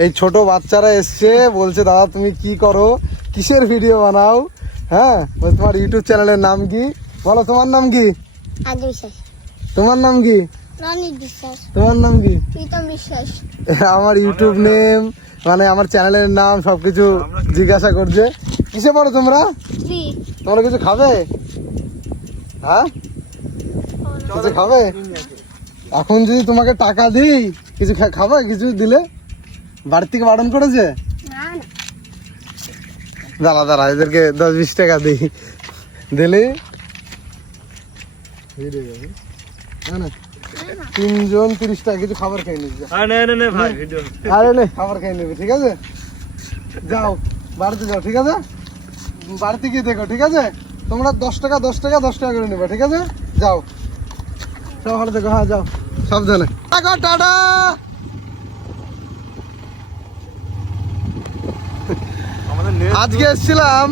এই ছোট বাচ্চারা এসছে, বলছে দাদা তুমি কি করো, কিসের ভিডিও বানাও? হ্যাঁ, তোমার ইউটিউব চ্যানেলের নাম কি বলো? তোমার নাম কি? আদি বিশ্বাস। তোমার নাম কি? রনিত বিশ্বাস। তোমার নাম কি? প্রীতম বিশ্বাস। আমার ইউটিউব নেম মানে আমার চ্যানেলের নাম সবকিছু জিজ্ঞাসা করছে। কিসে পড়ো তোমরা? তোমরা কিছু খাবে? হ্যাঁ, কিছু খাবে? এখন যদি তোমাকে টাকা দিই কিছু খাবে? কিছু দিলে বাড়ি থেকে বারণ করেছে? দাঁড়া দাঁড়া, এদেরকে 10-20 টাকা দিই, দিলে 3 জন 30 টাকা কিছু খাবার খেয়ে নিবি। আরে নে, খাবার খেয়ে নিবি, ঠিক আছে? যাও বাড়িতে যাও, ঠিক আছে? বাড়িতে গিয়ে দেখো, ঠিক আছে? তোমরা 10 টাকা 10 টাকা 10 টাকা করে নেবে, ঠিক আছে? যাও সব ভালো দেখো। হ্যাঁ যাও, সাবধানে। টাটা। আজকে এসেছিলাম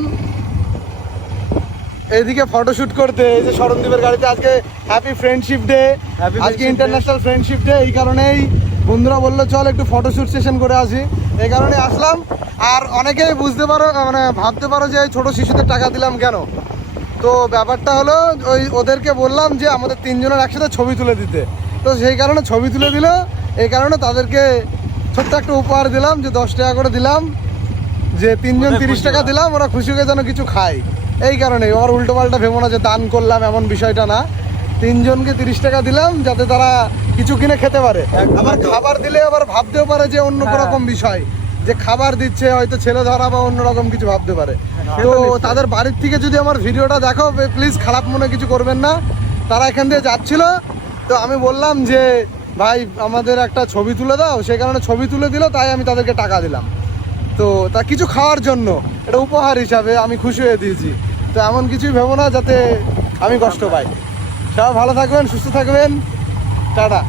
এইদিকে ফটোশুট করতে, এই যে শরণদ্বীপের গাড়িতে। আজকে হ্যাপি ফ্রেন্ডশিপ ডে, আজকে ইন্টারন্যাশনাল ফ্রেন্ডশিপ ডে। এই কারণেই বন্ধুরা বললো চল একটু ফটোশুট সেশন করে আসি, এই কারণে আসলাম। আর অনেকেই বুঝতে পারো, মানে ভাবতে পারো যে ছোট শিশুদের টাকা দিলাম কেন। তো ব্যাপারটা হলো ওদেরকে বললাম যে আমাদের 3 জনের একসাথে ছবি তুলে দিতে, তো সেই কারণে ছবি তুলে দিল। এই কারণে তাদেরকে ছোট্ট একটা উপহার দিলাম, যে 10 টাকা করে দিলাম, যে 3 জন 30 টাকা দিলাম, ওরা খুশি হয়ে যেন কিছু খায়। এই কারণে আমার উল্টো পাল্টা ভেবো না যে দান করলাম, এমন বিষয়টা না। 3 জনকে 30 টাকা দিলাম যাতে তারা কিছু কিনে খেতে পারে। আবার খাবার দিলে আবার ভাবতেও পারে যে অন্য রকম বিষয়, যে খাবার দিচ্ছে হয়তো ছেলে ধরা বা অন্যরকম কিছু ভাবতে পারে। তো তাদের বাড়ির থেকে যদি আমার ভিডিওটা দেখো, প্লিজ খারাপ মনে কিছু করবেন না। তারা এখান দিয়ে যাচ্ছিল, তো আমি বললাম যে ভাই আমাদের একটা ছবি তুলে দাও, সেই কারণে ছবি তুলে দিল, তাই আমি তাদেরকে টাকা দিলাম। তো তা কিছু খাওয়ার জন্য এটা উপহার হিসাবে আমি খুশি হয়ে দিয়েছি। তো এমন কিছুই ভেবো না যাতে আমি কষ্ট পাই। সবাই ভালো থাকবেন, সুস্থ থাকবেন, টাটা।